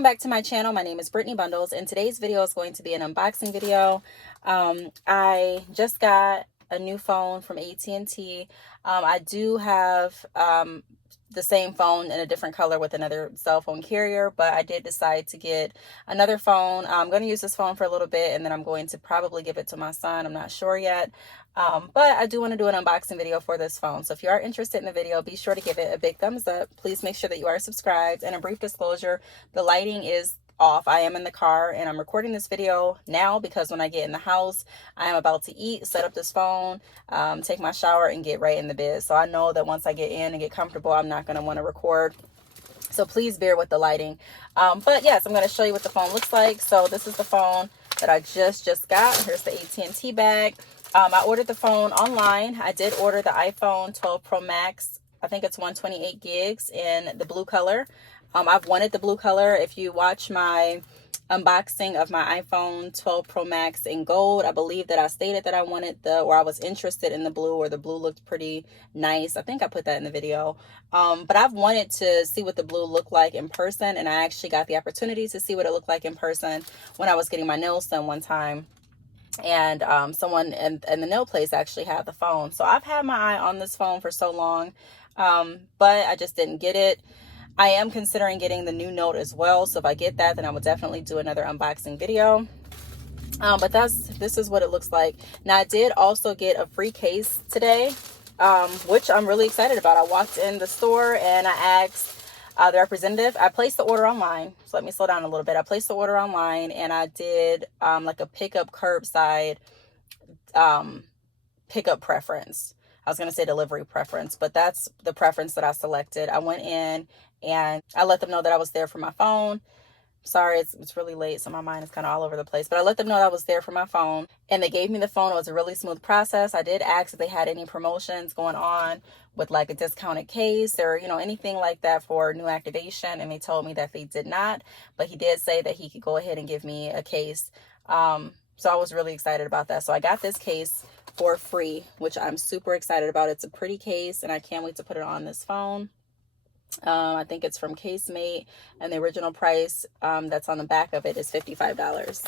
Welcome back to my channel. My name is Brittney Bundles, and today's video is going to be an unboxing video. I just got a new phone from AT&T. I do have the same phone in a different color with another cell phone carrier, but I did decide to get another phone. I'm going to use this phone for a little bit, and then I'm going to probably give it to my son. I'm not sure yet. But I do want to do an unboxing video for this phone. So if you are interested in the video, be sure to give it a big thumbs up. Please make sure that you are subscribed. And a brief disclosure, the lighting is off. I am in the car and I'm recording this video now because when I get in the house, I am about to eat, set up this phone, take my shower, and get right in the bed. So I know that once I get in and get comfortable, I'm not going to want to record. So please bear with the lighting. But yes, I'm going to show you what the phone looks like. So this is the phone that I just got. Here's the AT&T bag. I ordered the phone online. I did order the iPhone 12 Pro Max. I think it's 128 gigs in the blue color. I've wanted the blue color. If you watch my unboxing of my iPhone 12 Pro Max in gold, I believe that I stated that I wanted or I was interested in the blue, or the blue looked pretty nice. I think I put that in the video. But I've wanted to see what the blue looked like in person, and I actually got the opportunity to see what it looked like in person when I was getting my nails done one time. And someone in the nail place actually had the phone. So I've had my eye on this phone for so long, but I just didn't get it. I am considering getting the new Note as well. So if I get that, then I will definitely do another unboxing video. But this is what it looks like. Now, I did also get a free case today, which I'm really excited about. I walked in the store and I asked the representative. I placed the order online. So let me slow down a little bit. I placed the order online and I did like a pickup curbside pickup preference. I was going to say delivery preference, but that's the preference that I selected. I went in and I let them know that I was there for my phone. Sorry, it's really late, so my mind is kind of all over the place. But I let them know that I was there for my phone, and they gave me the phone. It was a really smooth process. I did ask if they had any promotions going on with like a discounted case or, anything like that for new activation, and they told me that they did not. But he did say that he could go ahead and give me a case. So I was really excited about that. So I got this case for free, which I'm super excited about. It's a pretty case, and I can't wait to put it on this phone. I think it's from Casemate, and the original price that's on the back of it is $55.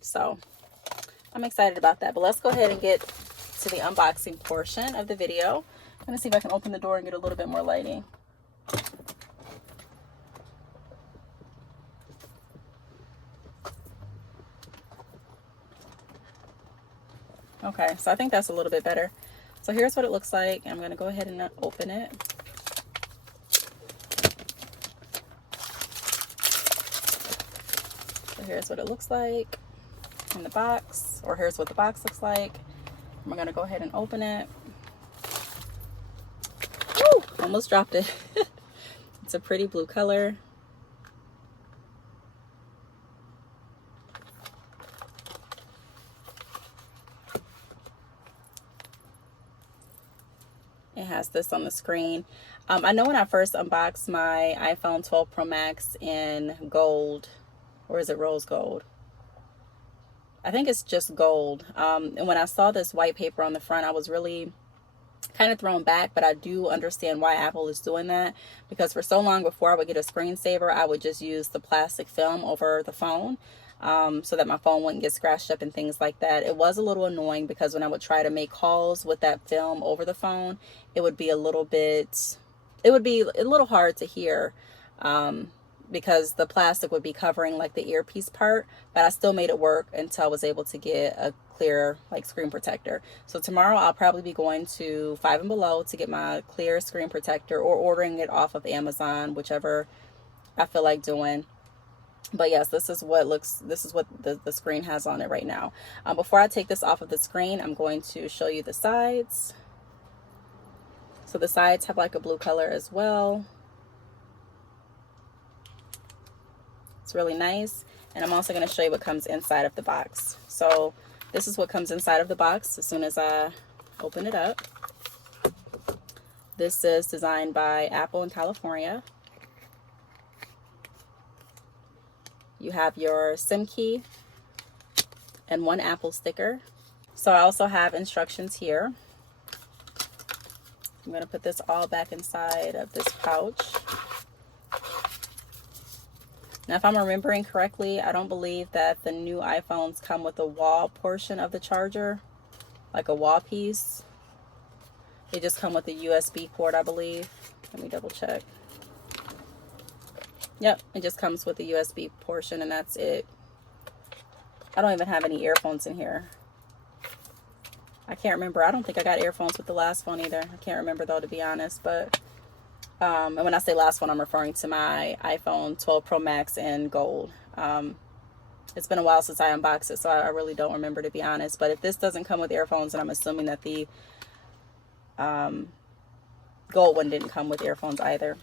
So I'm excited about that. But let's go ahead and get to the unboxing portion of the video. I'm going to see if I can open the door and get a little bit more lighting. Okay, so I think that's a little bit better. So here's what it looks like. I'm going to go ahead and open it. So here's what it looks like in the box, or here's what the box looks like. We're going to go ahead and open it. Woo! Almost dropped it. It's a pretty blue color. It has this on the screen. I know when I first unboxed my iPhone 12 Pro Max in gold, or is it rose gold? I think it's just gold. And when I saw this white paper on the front, I was really kind of thrown back, but I do understand why Apple is doing that, because for so long before I would get a screensaver, I would just use the plastic film over the phone. So that my phone wouldn't get scratched up and things like that. It was a little annoying because when I would try to make calls with that film over the phone, it would be a little hard to hear, because the plastic would be covering like the earpiece part, but I still made it work until I was able to get a clear like screen protector. So tomorrow I'll probably be going to Five and Below to get my clear screen protector, or ordering it off of Amazon, whichever I feel like doing. But yes, this is what the screen has on it right now. Before I take this off of the screen, I'm going to show you the sides. So the sides have like a blue color as well. It's really nice. And I'm also going to show you what comes inside of the box. So this is what comes inside of the box as soon as I open it up. This is designed by Apple in California. You have your SIM key and one Apple sticker. So I also have instructions here. I'm going to put this all back inside of this pouch. Now, if I'm remembering correctly, I don't believe that the new iPhones come with a wall portion of the charger, like a wall piece. They just come with a USB port, I believe. Let me double check. Yep, it just comes with the USB portion, and that's it. I don't even have any earphones in here. I can't remember. I don't think I got earphones with the last phone either. I can't remember though, to be honest. But and when I say last one, I'm referring to my iPhone 12 Pro Max in gold. It's been a while since I unboxed it, so I really don't remember, to be honest. But if this doesn't come with earphones, then I'm assuming that the gold one didn't come with earphones either.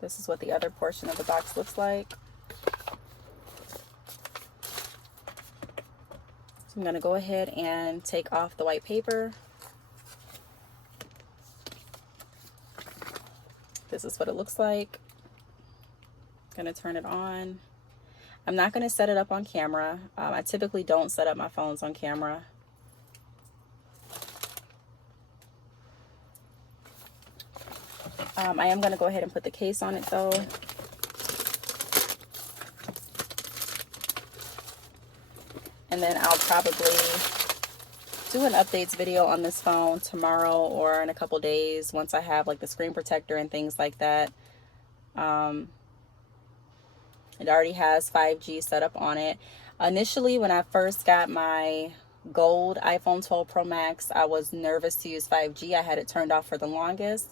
This is what the other portion of the box looks like. So I'm going to go ahead and take off the white paper. This is what it looks like. I'm going to turn it on. I'm not going to set it up on camera. I typically don't set up my phones on camera. I am going to go ahead and put the case on it though. And then I'll probably do an updates video on this phone tomorrow or in a couple days once I have like the screen protector and things like that. It already has 5G set up on it. Initially, when I first got my gold iPhone 12 Pro Max, I was nervous to use 5G. I had it turned off for the longest.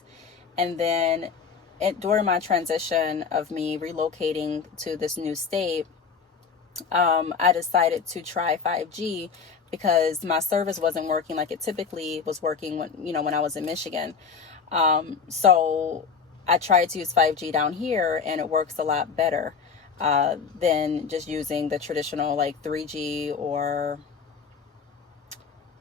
And then during my transition of me relocating to this new state, I decided to try 5G because my service wasn't working like it typically was working when I was in Michigan. So I tried to use 5G down here, and it works a lot better than just using the traditional like 3G, or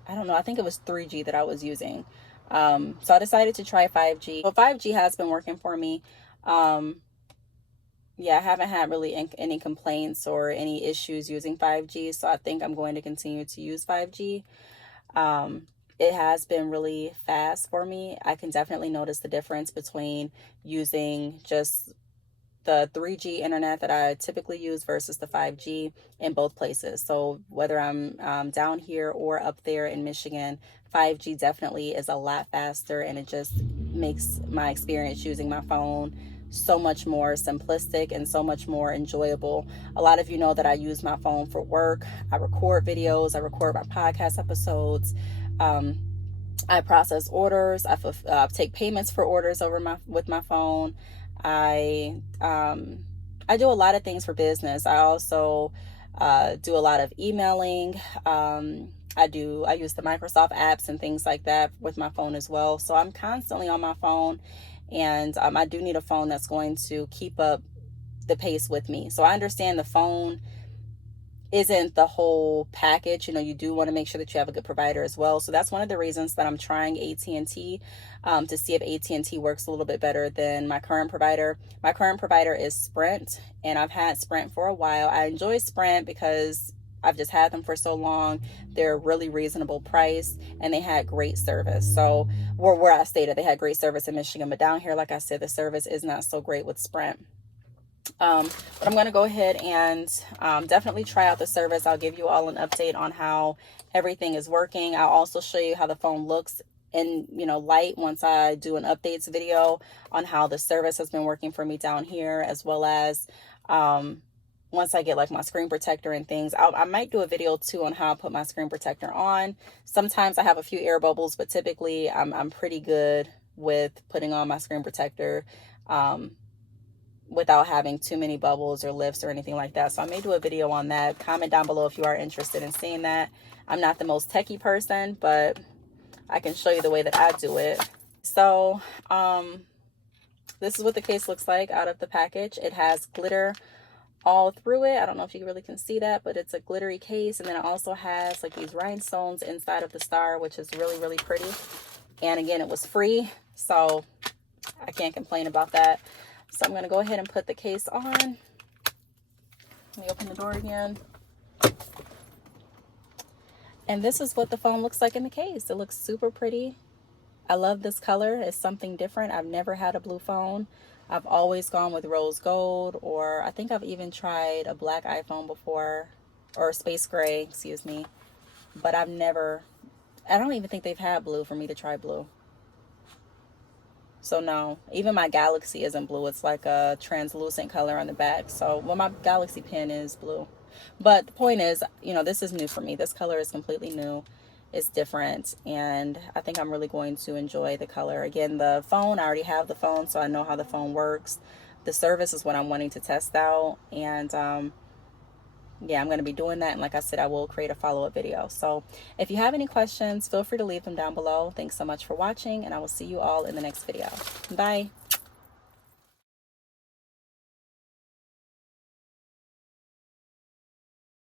I don't know, I think it was 3G that I was using. So I decided to try 5G. Well, 5G has been working for me. Yeah, I haven't had really any complaints or any issues using 5G, so I think I'm going to continue to use 5G. It has been really fast for me. I can definitely notice the difference between using just the 3G internet that I typically use versus the 5G in both places. So whether I'm down here or up there in Michigan, 5G definitely is a lot faster, and it just makes my experience using my phone so much more simplistic and so much more enjoyable. A lot of you know that I use my phone for work. I record videos, I record my podcast episodes, I process orders, I take payments for orders with my phone. I do a lot of things for business. I also do a lot of emailing. I use the Microsoft apps and things like that with my phone as well. So I'm constantly on my phone, and I do need a phone that's going to keep up the pace with me. So I understand the phone isn't the whole package. You do want to make sure that you have a good provider as well. So that's one of the reasons that I'm trying AT&T to see if AT&T works a little bit better than my current provider. My current provider is Sprint, and I've had Sprint for a while. I enjoy Sprint because I've just had them for so long. They're really reasonable price, and they had great service. So where I stayed at, they had great service in Michigan, but down here, like I said, the service is not so great with Sprint. But I'm going to go ahead and definitely try out the service. I'll give you all an update on how everything is working. I'll also show you how the phone looks in light once I do an updates video on how the service has been working for me down here, as well as once I get like my screen protector and things. I might do a video too on how I put my screen protector on. Sometimes I have a few air bubbles, but typically I'm pretty good with putting on my screen protector without having too many bubbles or lifts or anything like that. So I may do a video on that. Comment down below if you are interested in seeing that. I'm not the most techie person, but I can show you the way that I do it. So this is what the case looks like out of the package. It has glitter all through it. I don't know if you really can see that, but it's a glittery case. And then it also has like these rhinestones inside of the star, which is really, really pretty. And again, it was free, so I can't complain about that. So I'm going to go ahead and put the case on. Let me open the door again. And this is what the phone looks like in the case. It looks super pretty. I love this color. It's something different. I've never had a blue phone. I've always gone with rose gold, or I think I've even tried a black iPhone before, or space gray, excuse me. But I don't even think they've had blue for me to try blue. So no, even my Galaxy isn't blue. It's like a translucent color on the back. So, well, my Galaxy Pen is blue. But the point is, this is new for me. This color is completely new. It's different. And I think I'm really going to enjoy the color. Again, the phone, I already have the phone, so I know how the phone works. The service is what I'm wanting to test out. And, yeah, I'm going to be doing that. And like I said, I will create a follow-up video. So if you have any questions, feel free to leave them down below. Thanks so much for watching, and I will see you all in the next video. Bye.